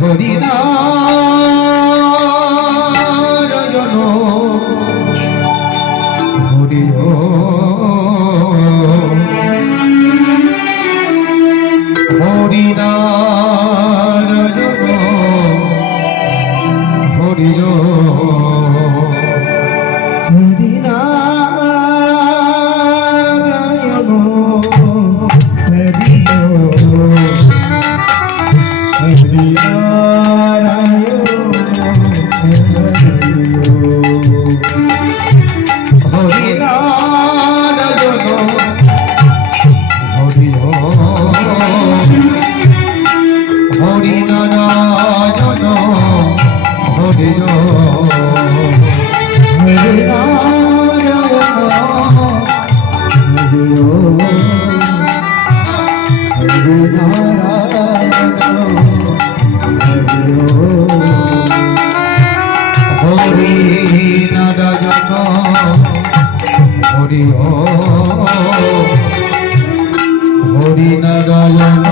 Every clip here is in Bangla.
হরিণা হরিণা হরি হরি নারায়ণ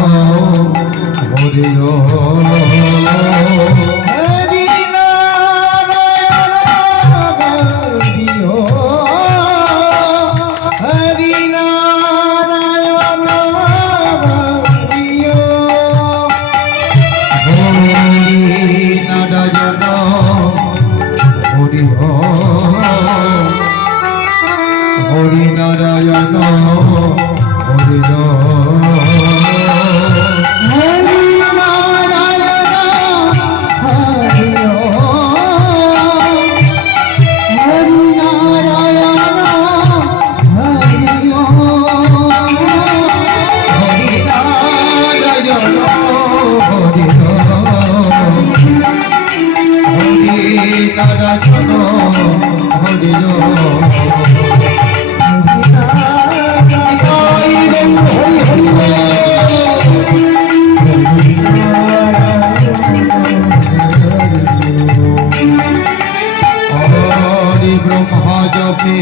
তীব্র মহাজপে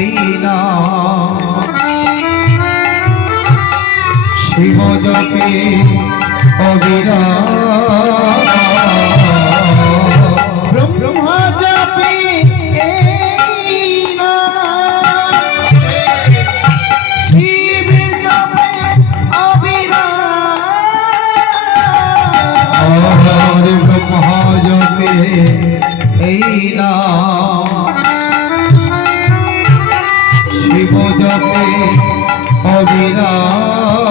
এই নাম শিব জপে অবিরা ব্রহ্মা জপে মহাজপে এই নাম শিব অবিরাম।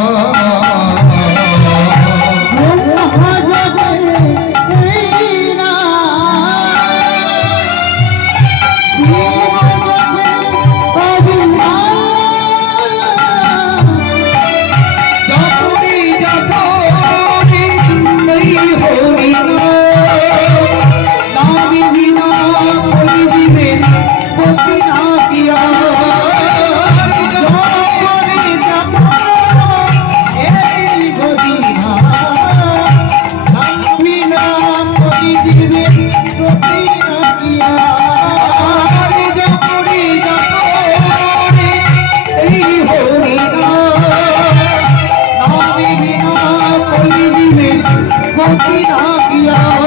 না গিয়া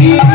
이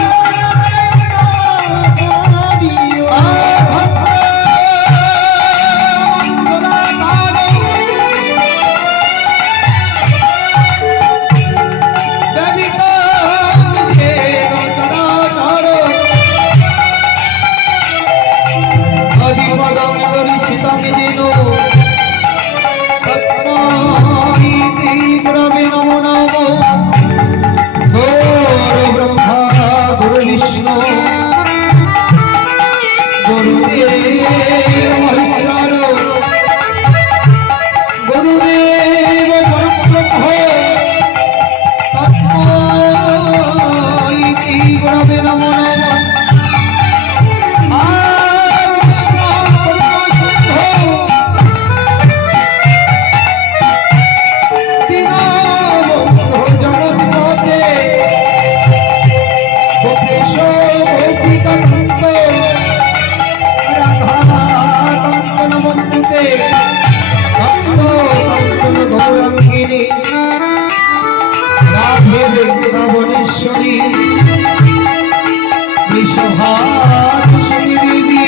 হাত সমৃদ্ধি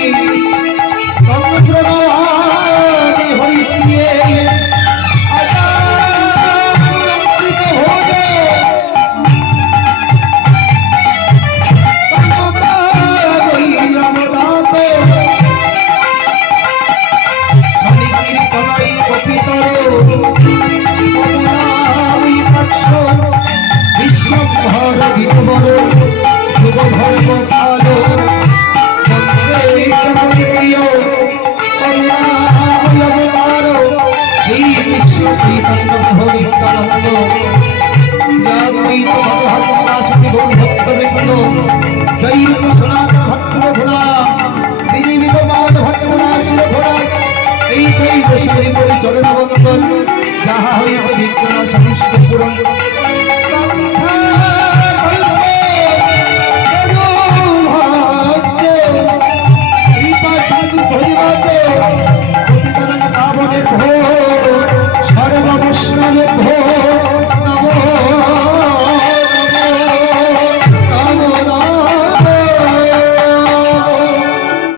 সমুদ্র যাহা হইবে বিজ্ঞান সমস্ত পুরন